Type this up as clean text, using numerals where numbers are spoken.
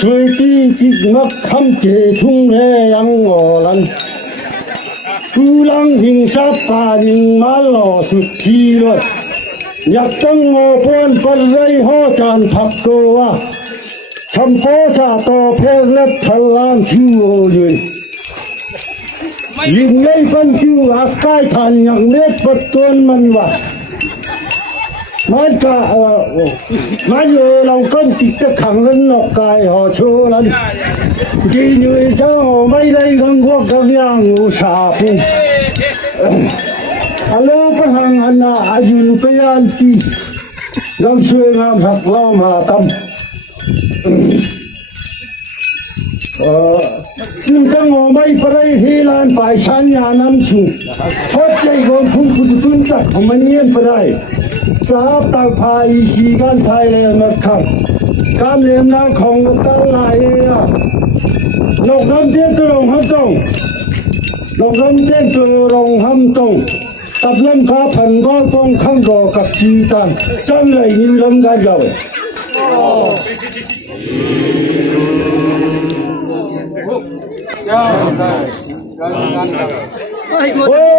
ช่วยที่จิกนักคำเจทุ่งแห่ยังงอลันผู้ลังหิงซับป่ายิงมาหล่อสุดทีเลยอยากตั้งโง่พวนปันไรห่อจานผักตัวชมโพชาโตเพลเล็บทลานชิวเลยยิงไงฟันชิวอากาศทันอย่างเล็บปัดตัวมันวะมันก็มันอยู่เราก้นจิตจะขังเงินนอกกายห่อโชลันกินอยู่เจ้าไม่ได้กังวลกับยังอุชาพุ่งอาลูกหังอันน่าอายุนไปยันตีเราช่วยงามหักล้อมาทำจึงจะงอไม่ไปเฮลานไปชันยาน้ำชูทอดใจคนพุ่งพุ่งตุ้นจักของมันเงียบไปได้สาบตาพายชีกันไทยเลยนะครับการเลี้ยงน้ำของตั้งหลายนกน้ำเตี้ยตรงห้ำตรงนกน้ำเตี้ยตรงห้ำตรงตับลำขาพันก้อนกองข้างรอกับชีตันจังเลยยิ้มลำกันเราโอ้